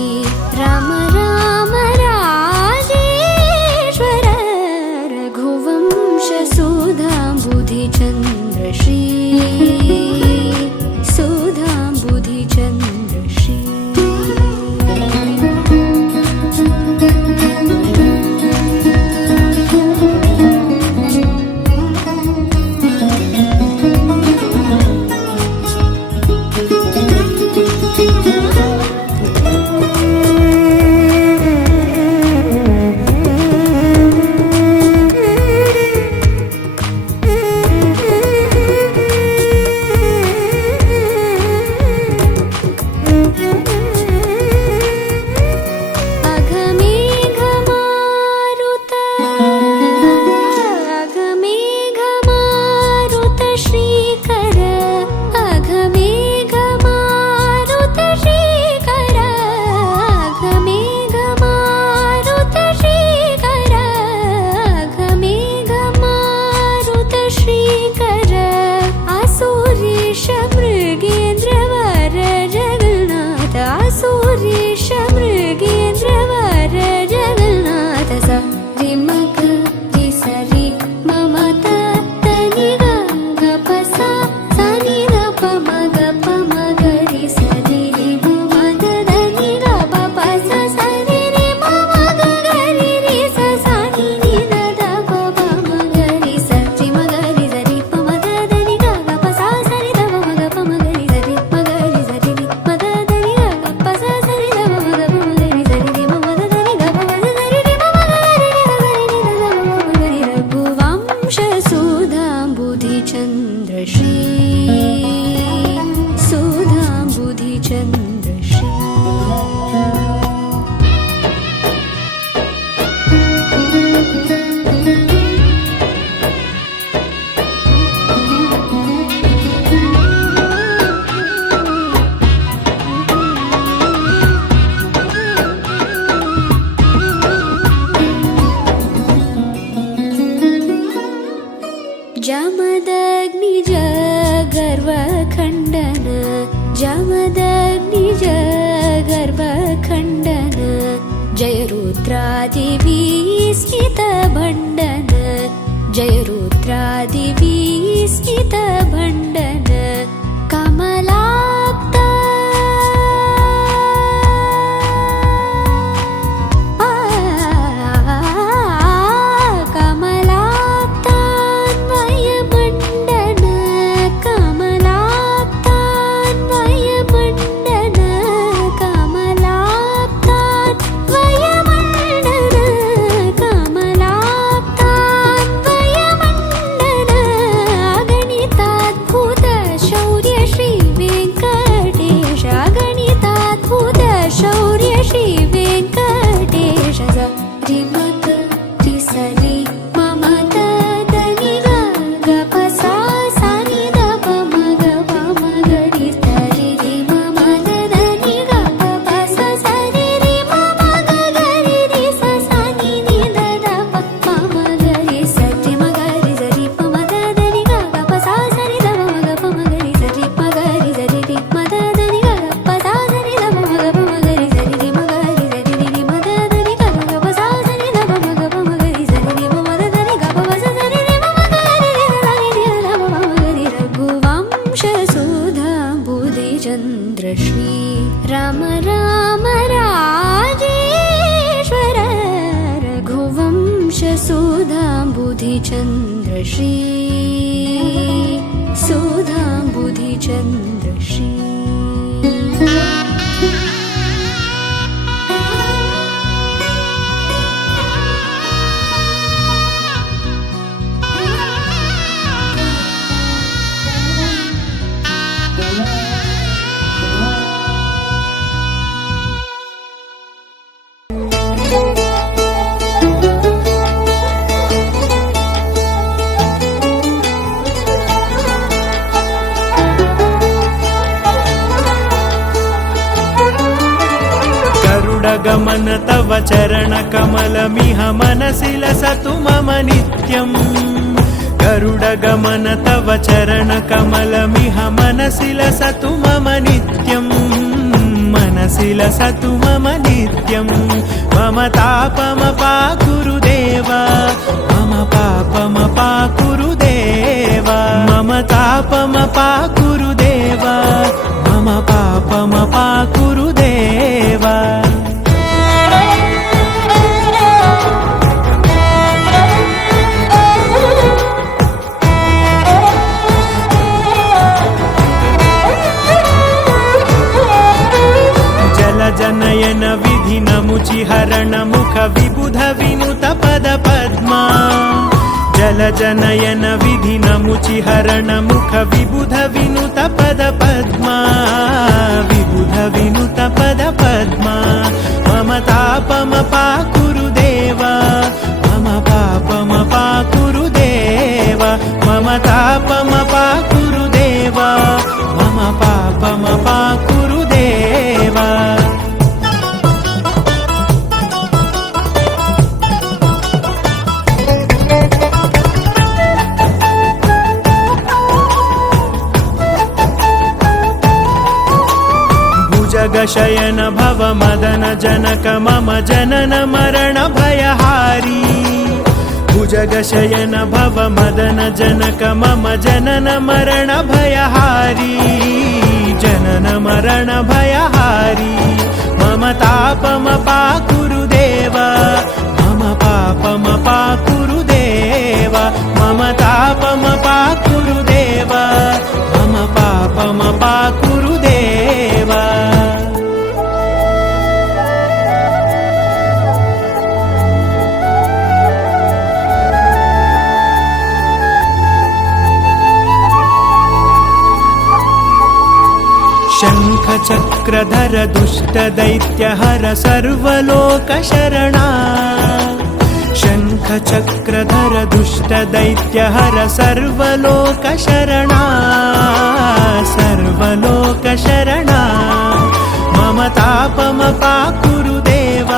राम राम राजेश्वर रघुवंशसुधा बुधिचन्द्रश्री सुधा बुधिचन्द्रश्री जमदग्निज गर्वखण्डन जमदग्निज गर्वखण्डन जय रुद्रादिवी स्मितभण्डन जय रुद्रादिवी स्मितभण्डन कमलाप्त राम राम राजेश्वर रघुवंशसुधा बुधिचन्द्रश्री सुधा बुधिचन्द्रश्री गरुडगमन तव चरणकमलमिह मनसि लसतु मम नित्यम् गरुडगमन तव चरणकमलमिह मनसि लसतु मम नित्यम् मनसि लसतु मम नित्यम् मम तापमपाकुरु देव मम पापमपाकुरु देव मम तापमपाकुरु देव मम पापमपाकुरु देव जनयन विधि नमुचि हरण मुख विबुध विनुत पद पद्मा जल जनयन विधि नमुचि हरण मुख विबुध विनुत पद पद्मा विबुध विनुत पद पद्मा मम तापमपाकुरु देव मम पापमपाकुरु देव मम तापमपाकुरु देव मम पापमपाकुरु देव जगशयन भव मदन जनक मम जनन मरण भयहारी भुजगशयन भव मदन जनक मम जनन मरण भयहारी जनन मरण भयहारी मम तापमपाकुरु देव मम पापमपाकुरु देव मम तापमपाकुरु देव मम पापमपाकुरु देव शंख चक्रधर दुष्ट दैत्यहर सर्वलोक शरणा शंख चक्रधर दुष्ट दैत्यहर सर्वलोक शरणा सर्वलोक शरणा मम तापमपाकुरु देव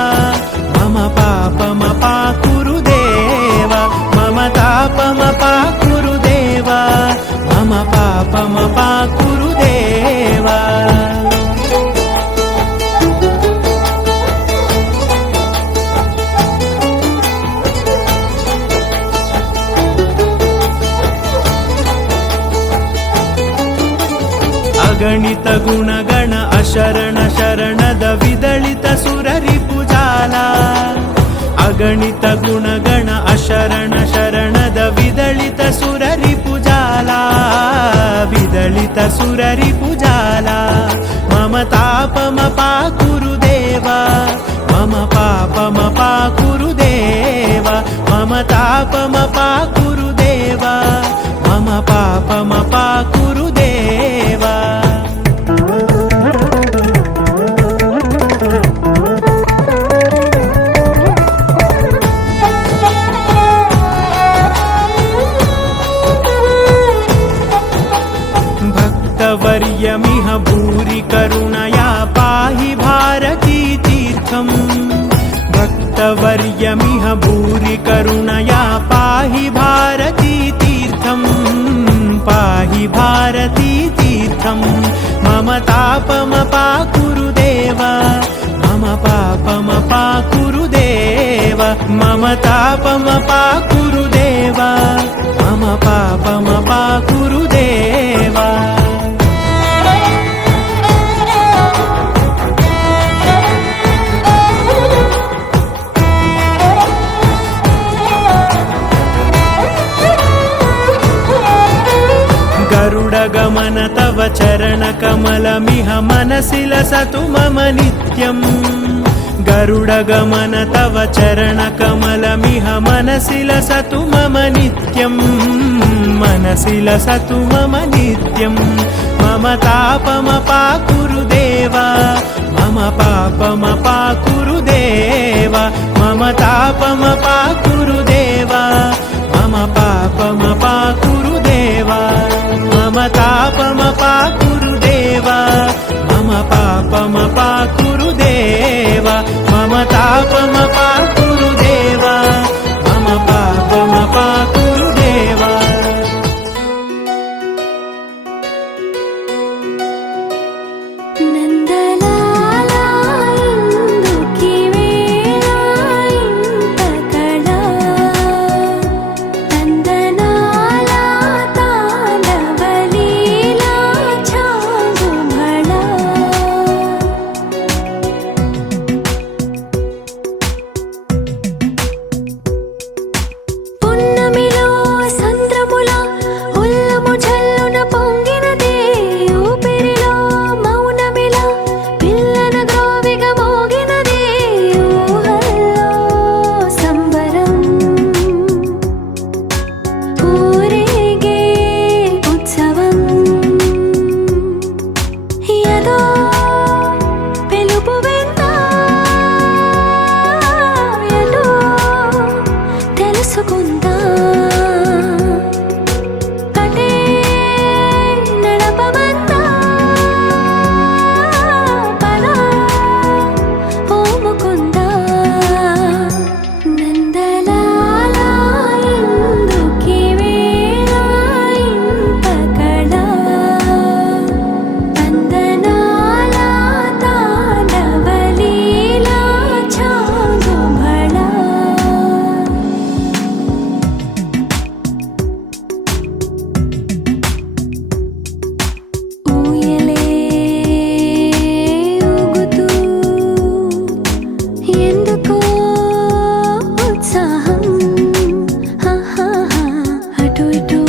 मम पापमपाकुरु देव मम तापमपाकुरु देव मम पापमपाकुरु देव अगणित गुणगण अशरण शरणद विदलित सुररिपुजाला अगणित गुणगण अशरण शरणद विदलित सुररिपुजाला विदलित सुररिपुजाला मम तापमपाकुरु देव मम पापमपाकुरु देव मम तापमपाकुरु देव मम पापमपाकुरु देव भक्तवर्यमिह भूरि करुणया पाहि भारती तीर्थम् भक्तवर्यमिह भूरि करुणया पाहि भारती तीर्थम् पाहि भारती तीर्थम् मम तापमपाकुरु देव मम पापमपाकुरु देव मम तापमपाकुरु देव मम पापमपाकुरु देव गरुडगमन तव चरणकमलमिह मनसि लसतु मम नित्यम् गरुडगमन तव चरणकमलमिह मनसि लसतु मम नित्यम् मनसि लसतु मम नित्यम् मम तापमपाकुरु देव मम पापमपाकुरु देव मम तापमपाकुरु देव मम पापमपाकुरु देव मम तापमपाकुरु देव मम पापमपाकुरु देव मम పాపమపా గురుదేవా మమ పాపమపా గురుదేవా నందలాలా ఇందుకి వేళ ఇంత కళ నందనాల తాండవలీలా చాంగుమళ పున్నమిలో సంద్రముల ఉల్లము జల్లున పొంగినదే ఊపిరిలో మౌనమిలా పిల్లన గ్రోవిగా మోగినదే ఊహల్లో సంబరం ఊరేగే ఉత్సవం యదో పిలుపు విందా ఎటో తెలుసుకుందా కటే నడపమందా పద ఓముకుందా నందలాల ఇందుకి వేళ ఇంత కళ నందనాల తాండవలీలా చాంగుమళ ఊయలే ఊగుతూ ఎందుకో ఉత్సాహం అటు ఇటు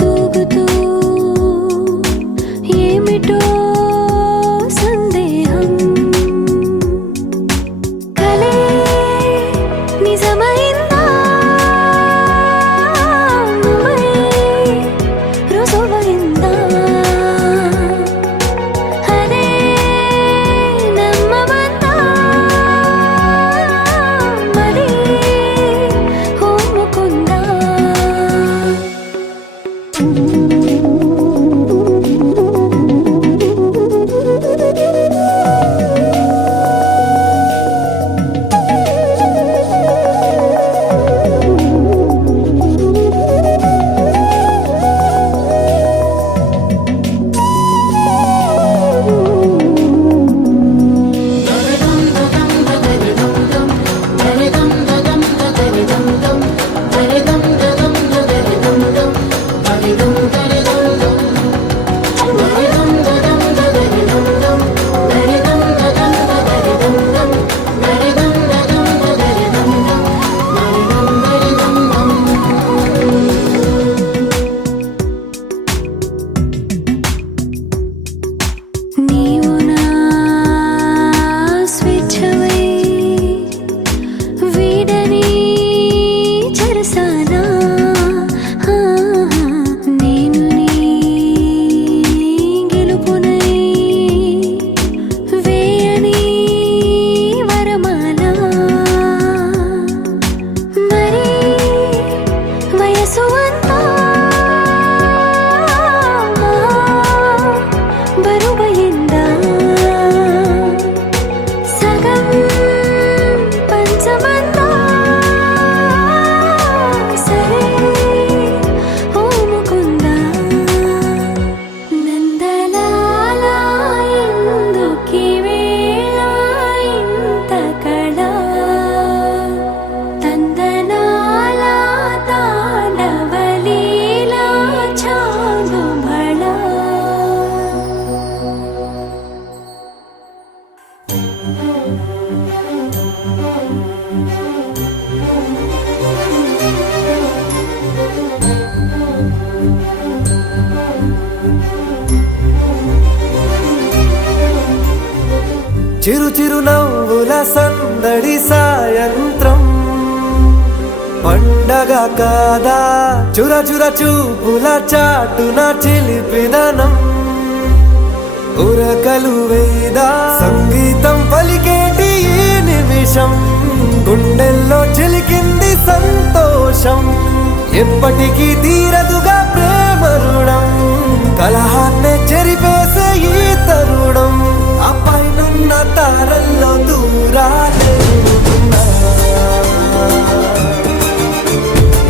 తూగుతూ ఏమిటో సందేహం కలే నిజమైందా మై రుజువైందా అదే నమ్మమందా మరి ఓముకుందా నీవు నా స్వేచ్ఛవై వీడని చెరసానా నేను నీ గెలుపునై వేయని వరమాల మరి వయసు అంతా బరువైందా సగం పంచమందా సరే ఓముకుందా నందలాల ఇందుకి వేళ ఇంత కళ తందనాల తాండవలీలా చాంగుమళ చిరు చిరు నవ్వుల సందడి సాయంత్రం పండగ కాదా చుర చుర చూపుల చాటున చిలిపిదనం ఉరకలు వేదా సంగీతం పలికేటి ఈ నిమిషం గుండెల్లో చిలికింది సంతోషం ఎప్పటికీ తీరదుగా ప్రేమ రుణం కలహాన్నే చెరిపేసే ఈ తరుణం పైనున్న తారల్లో దూరాలే ఉన్నా.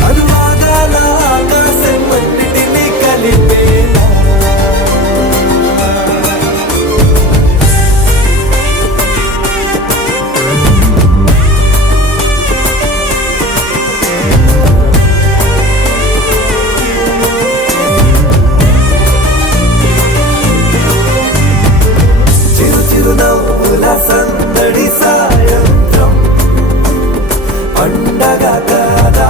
అనురాగాల ఆకాశం అన్నిటినీ కలిపేనా. చిరు చిరు నవ్వుల సందడి సాయంత్రం పండగ కాదా.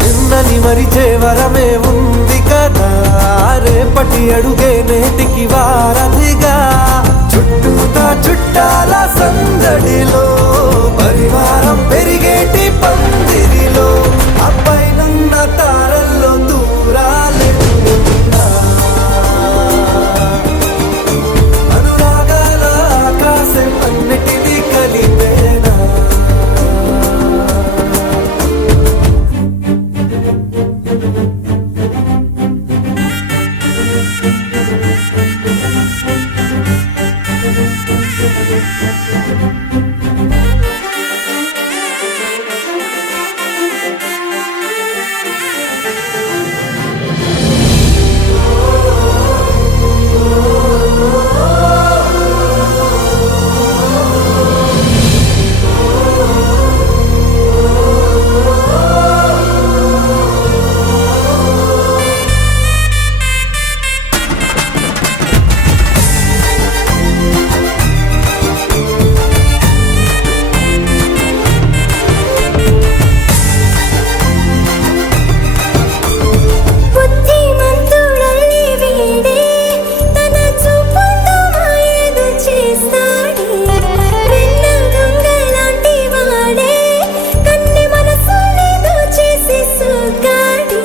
నిన్నని మరిచే వరమే ఉంది కదా, రేపటి అడుగే నేటికి వారధిగా. చుట్టూతా చుట్టాల సందడిలో పరివారం పెరిగేటి పందిరిలో అబ్బాయినున్న తారల్లో దూరాలే ఉన్నా. అనురాగాల ఆకాశం అన్నిటినీ కలిపేనా. బుద్ధిమంతుడల్లి వీడే తన చూపుతో మాయేదో చేస్తాడే. వెన్న దొంగలాంటి వాడే కన్ని మనసులేదో చేసి సూగాడే.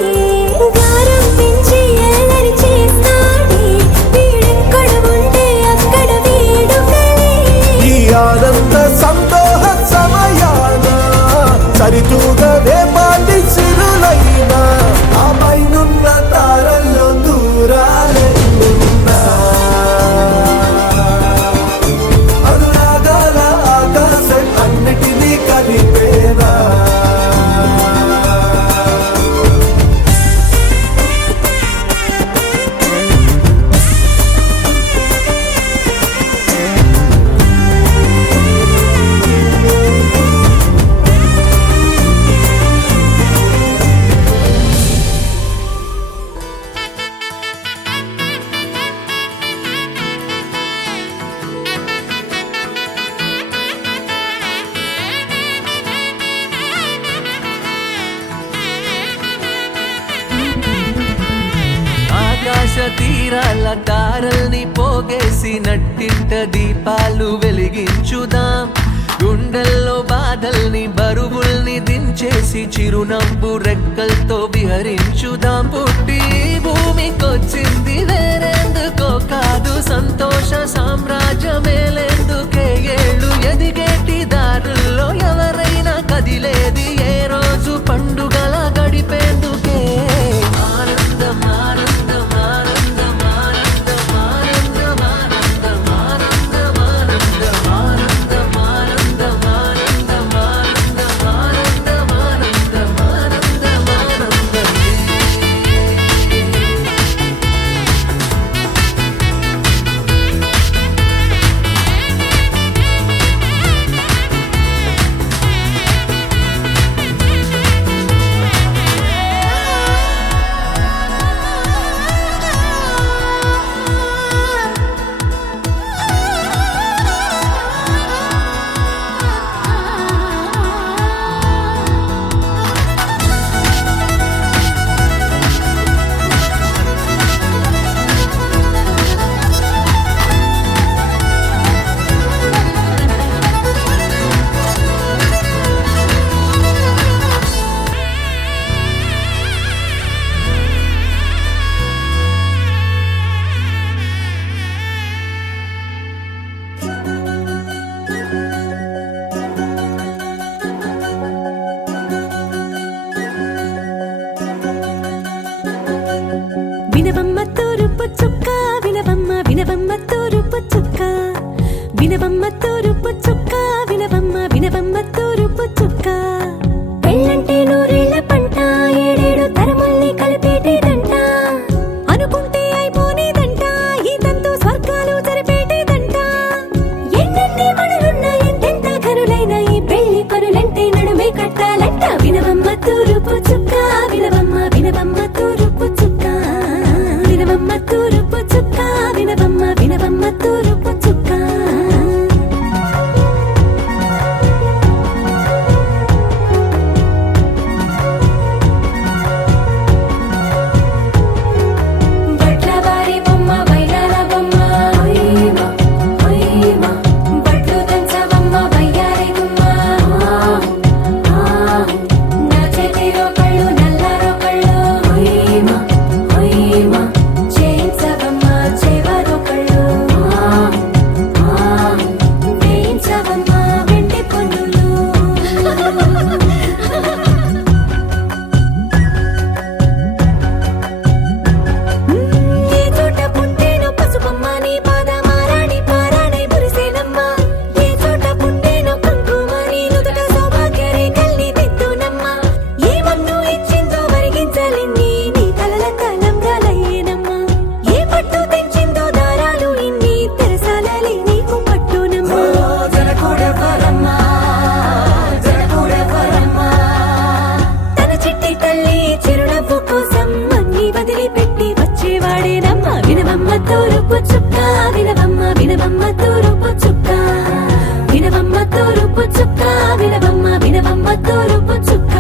గారం పెంచి అల్లరి చేస్తాడే. వీడెక్కడ ఉంటే అక్కడ వేడుకలే. ఈ ఆనంద సంతోష సమయాన సరితూగవే పాటి సిరులైనా ఆ పైనున్న తారల్లో దూరాలే ఉన్నా. అనురాగాల ఆకాశం అన్నిటినీ కలిపేనా. ఆకాశ తీరాల తారల్ని పోగేసి నట్టింట దీపాలు వెలిగించుదాం. గుండెల్లో బాధల్ని బరువుల్ని దించేసి చిరునవ్వు రెక్కలతో విహరించుదాం. పుట్టి భూమికొచ్చింది వేరేందుకో కాదు, సంతోష సామ్రాజ్యమేలేందుకే. ఏళ్ళు ఎదిగేటి దారుల్లో ఎవరైనా కదిలేది ఏ రోజు పండుగల గడిపేందుకే. ఆనందం ఆనందం ఆనందం ఆనందం ఆనందం ఆనందం ఆనందం ఆనందం ఆనందం ఆనందం ఆనందం ఆనందం ఆనందం ఆనందం ఆనందం. తూరుపు చుక్క వినవమ్మ వినవమ్మ తూరుపు చుక్క పెళ్ళంటే నూరేళ్ల పంట ఏడేడు తరముల్ని కలిపేటేదంట అనుకుంటే అయిపోనేదంట ఈ తంతు స్వర్గాలు జరిపేటేదంట ఎన్నెన్ని మనులున్న ఎంతెంత కరులైన ఈ పెళ్లి పనులంటే నడుమే కట్టాలంట వినవమ్మ తూరుపు చుక్క వినవమ్మ వినవమ్మ తూరుపు చుక్క వినవమ్మ తూరుపు చుక్క వినవమ్మ వినవమ్మ తూరుపు చుక్క బట్లవారి బొమ్మ వైరాల బొమ్మ ఓయమ్మ ఓయమ్మ బట్లు దంచవమ్మ వయ్యారి గుమ్మ నా చేతిలో కళ్ళు నల్లారో కళ్ళు ఓయమ్మ ఓయమ్మ చేయించవమ్మ చేవారో కళ్ళు వేయించవమ్మ వెండి పొన్నులు ఏ చోట పుట్టేనో పసుపమ్మ నీ పాదమారాణి పారాణై మురిసేనమ్మ ఏ చోట పుట్టేనో కుంకుమ నీ నుదుట సౌభాగ్య రేఖల్ని దిద్దునమ్మ ఏ మన్ను ఇచ్చిందో మరిగించలిన్ని నీ తలల తలంబ్రాలయ్యేనమ్మ ఏ పట్టు తెంచిందో దారాలు ఇన్ని తెరసాలలి నీకు పట్టునమ్మ జరకూడెవరమ్మా జరకూడెవరమ్మా తన చిట్టి తల్లి చిరునవ్వు కోసం అన్ని వదిలిపెట్టి వచ్చేవాడేనమ్మ వినవమ్మ తూరుపు చుక్క వినవమ్మ వినవమ్మ తూరుపు చుక్క వినవమ్మ తూరుపు చుక్క వినవమ్మ వినవమ్మ తూరుపు చుక్క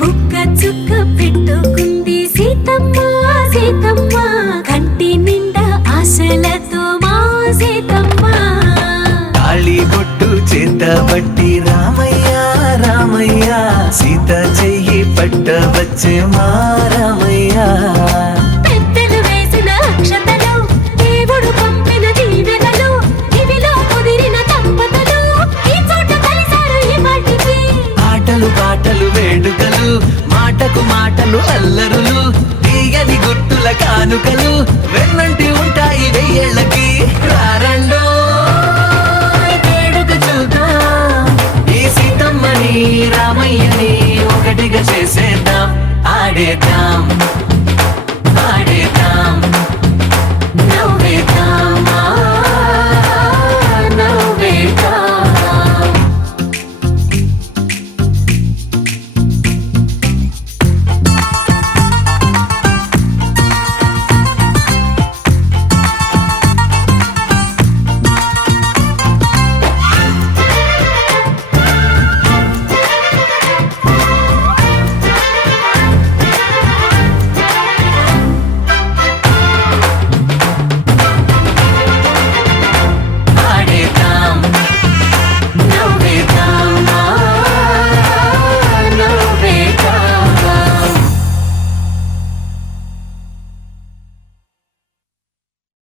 బుక్క చుక్క పెట్టుకుంది సీతమ్మ సీతమ్మ కంటి నిండా ఆశలతో మా సీతమ్మ తాళి బొట్టు చేతబట్టి రామయ్య రామయ్య సీత చెయ్యి పట్ట వచ్చే మా రామయ్య పెద్దలు వేసిన అక్షతలు దేవుడు పంపిన దీవెనలు ఇవిలో కుదిరిన దంపతులు ఈ చోట కలిసారు ఈ వాటికి ఆటలు పాటలు వేడుకలు మాటకు మాటలు అల్లరులు తీయని గుట్టుల కానుకలు వెన్నంటి ఉంటాయి వెయ్యేళ్ళకి రారండో వేడుక చూద్దాం ఈ సీతమ్మని రామయ్యని ఒకటిగా చేసేద్దాం ఆడేద్దాం